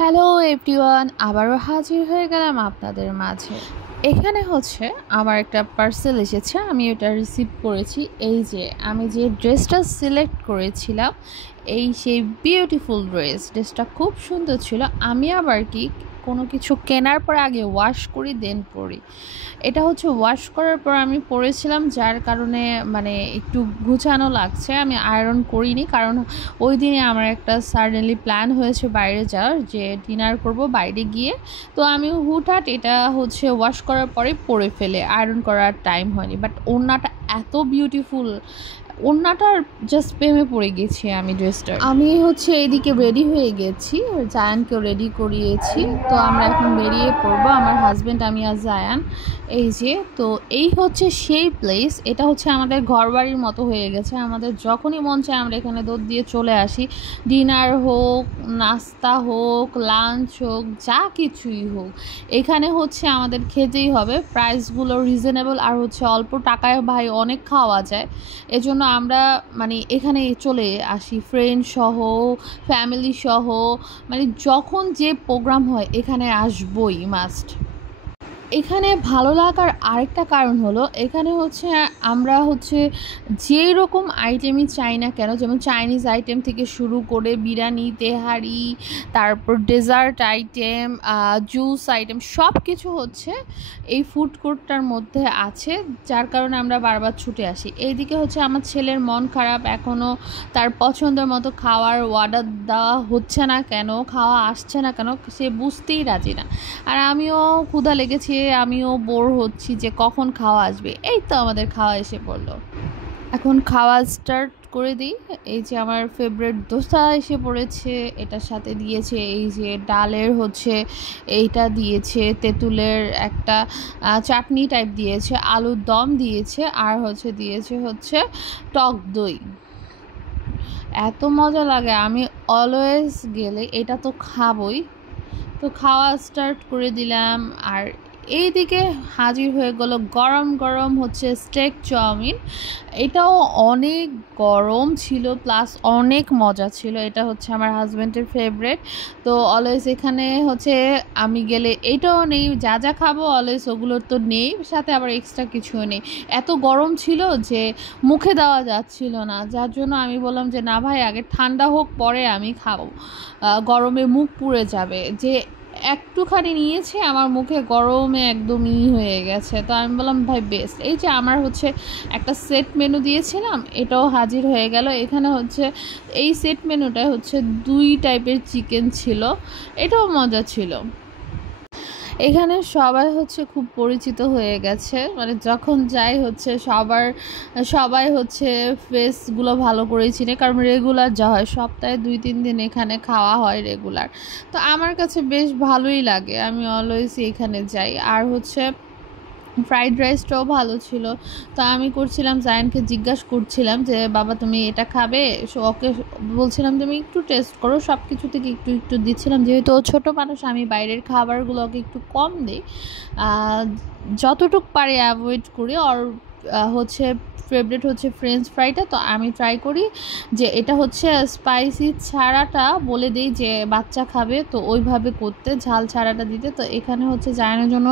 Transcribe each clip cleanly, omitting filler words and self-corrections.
Hello everyone, আবারও হাজির হয়ে গেলাম আপনাদের মাঝে। এখানে হচ্ছে আমার একটা পার্সেল এসেছে, আমি এটা রিসিভ করেছি। এই যে আমি যে ড্রেসটা সিলেক্ট করেছিলাম, এই সেই বিউটিফুল ড্রেসটা খুব সুন্দর ছিল। আমি আবার কি কোনো কিছু কেনার পর আগে ওয়াশ করি দেন পরি। এটা হচ্ছে ওয়াশ করার পর আমি পরেছিলাম, যার কারণে মানে একটু গুছানো লাগছে। আমি আয়রন করিনি, কারণ ওই দিনে আমার একটা সাডেনলি প্ল্যান হয়েছে বাইরে যাওয়ার, যে ডিনার করব বাইরে গিয়ে। তো আমি হুটহাট এটা হচ্ছে ওয়াশ করার পরে পরে ফেলে আয়রন করার টাইম হয়নি। বাট ওড়নাটা এত বিউটিফুল, ওড়নাটার জাস্ট প্রেমে পড়ে গেছি আমি ড্রেসটার। আমি হচ্ছে এইদিকে রেডি হয়ে গেছি, জায়ানকেও রেডি করিয়েছি। তো আমরা এখন বেরিয়ে পড়বো, আমার হাজব্যান্ড, আমি আর জায়ান। এই যে, তো এই হচ্ছে সেই প্লেস। এটা হচ্ছে আমাদের ঘরবাড়ির মতো হয়ে গেছে। আমাদের যখনই মন চায় আমরা এখানে দৌড় দিয়ে চলে আসি। ডিনার হোক, নাস্তা হোক, লাঞ্চ হোক, যা কিছুই হোক, এখানে হচ্ছে আমাদের খেতেই হবে। প্রাইসগুলো রিজনেবল, আর হচ্ছে অল্প টাকায় ভাই অনেক খাওয়া যায়। এজন্য আমরা মানে এখানে চলে আসি, ফ্রেন্ড সহ, ফ্যামিলি সহ। মানে যখন যে প্রোগ্রাম হয় এখানে আসবই মাস্ট। এখানে ভালো লাগার আরেকটা কারণ হলো, এখানে হচ্ছে আমরা হচ্ছে যেই রকম আইটেমই চাই না কেন, যেমন চাইনিজ আইটেম থেকে শুরু করে বিরিয়ানি, তেহারি, তারপর ডেজার্ট আইটেম, জুস আইটেম, সব কিছু হচ্ছে এই ফুড কোর্টটার মধ্যে আছে। যার কারণে আমরা বারবার ছুটে আসি। এইদিকে হচ্ছে আমার ছেলের মন খারাপ, এখনও তার পছন্দের মতো খাওয়ার অর্ডার দেওয়া হচ্ছে না কেন, খাওয়া আসছে না কেন, সে বুঝতেই রাজি না। আর আমিও ক্ষুধা লেগেছে, আমিও বোর হচ্ছি যে কখন খাওয়া আসবে। এই তো আমাদের খাওয়া এসে পড়লো, এখন খাওয়া স্টার্ট করে দিই। এই যে আমার ফেভারিট দোসা এসে পড়েছে, এটার সাথে দিয়েছে এই যে ডালের হচ্ছে এইটা দিয়েছে, তেঁতুলের একটা চাটনি টাইপ দিয়েছে, আলুর দম দিয়েছে, আর হচ্ছে দিয়েছে হচ্ছে টক দই। এত মজা লাগে, আমি অলওয়েজ গেলে এটা তো খাবই। তো খাওয়া স্টার্ট করে দিলাম। আর এইদিকে হাজির হয়ে গেল গরম গরম হচ্ছে স্টেক চাউমিন। এটাও অনেক গরম ছিল, প্লাস অনেক মজা ছিল। এটা হচ্ছে আমার হাজব্যান্ডের ফেভারেট। তো অলওয়েজ এখানে হচ্ছে আমি গেলে এইটাও নেই, যা যা খাবো অলওয়েজ ওগুলোর তো নেই, সাথে আবার এক্সট্রা কিছুও নেই। এত গরম ছিল যে মুখে দেওয়া যাচ্ছিল না, যার জন্য আমি বললাম যে না ভাই, আগে ঠান্ডা হোক পরে আমি খাবো, গরমে মুখ পুড়ে যাবে। যে একটুখানি নিয়েছে, আমার মুখে গরমে একদমই হয়ে গেছে। তো আমি বললাম ভাই বেস্ট। এই যে আমার হচ্ছে একটা সেট মেনু দিয়েছিলাম, এটাও হাজির হয়ে গেল। এখানে হচ্ছে এই সেট মেনুটায় হচ্ছে 2 টাইপের চিকেন ছিল, এটাও মজা ছিল। এখানে সবাই হচ্ছে খুব পরিচিত হয়ে গেছে, মানে যখন যাই হচ্ছে সবাই হচ্ছে ফেসগুলো ভালো করেই চিনে, কারণ রেগুলার যা হয়, সপ্তাহে 2-3 দিন এখানে খাওয়া হয় রেগুলার। তো আমার কাছে বেশ ভালোই লাগে, আমি অলওয়েজ এখানে যাই। আর হচ্ছে ফ্রাইড রাইসটাও ভালো ছিল। তো আমি করছিলাম, জায়ানকে জিজ্ঞাসা করছিলাম যে বাবা তুমি এটা খাবে, ওকে বলছিলাম যে তুমি একটু টেস্ট করো, সব কিছু থেকে একটু একটু দিচ্ছিলাম। যেহেতু ও ছোটো মানুষ, আমি বাইরের খাবারগুলো ওকে একটু কম দিই, যতটুকু পারি অ্যাভয়েড করি। আর হচ্ছে ফেভারিট হচ্ছে ফ্রেঞ্চ ফ্রাইটা। তো আমি ট্রাই করি যে এটা হচ্ছে স্পাইসি ছাড়াটা বলে দিই, যে বাচ্চা খাবে তো ওইভাবে করতে, ঝাল ছাড়াটা দিতে। তো এখানে হচ্ছে জায়ানের জন্য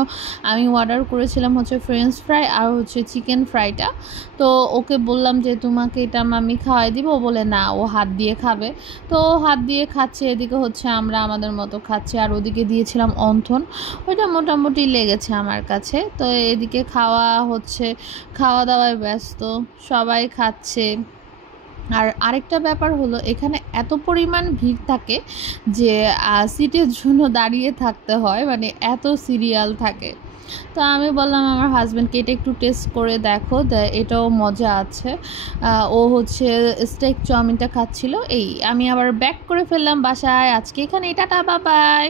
আমি অর্ডার করেছিলাম হচ্ছে ফ্রেঞ্চ ফ্রাই আর হচ্ছে চিকেন ফ্রাইটা। তো ওকে বললাম যে তোমাকে এটা আমি খাওয়াই দিব, বলে না ও হাত দিয়ে খাবে। তো হাত দিয়ে খাচ্ছে, এদিকে হচ্ছে আমরা আমাদের মতো খাচ্ছি। আর ওদিকে দিয়েছিলাম অন্থন, ওইটা মোটামুটি লেগেছে আমার কাছে। তো এদিকে খাওয়া দাওয়ায় ব্যস্ত, সবাই খাচ্ছে। আর আরেকটা ব্যাপার হলো, এখানে এত পরিমাণ ভিড় থাকে যে সিটের জন্য দাঁড়িয়ে থাকতে হয়, মানে এত সিরিয়াল থাকে। তো আমি বললাম আমার হাজব্যান্ডকে এটা একটু টেস্ট করে দেখো, এটাও মজা আছে। ও হচ্ছে স্টেক চাউমিনটা খাচ্ছিল। এই আমি আবার ব্যাক করে ফেললাম বাসায়। আজকে এখানে টাটা, বাই বাই।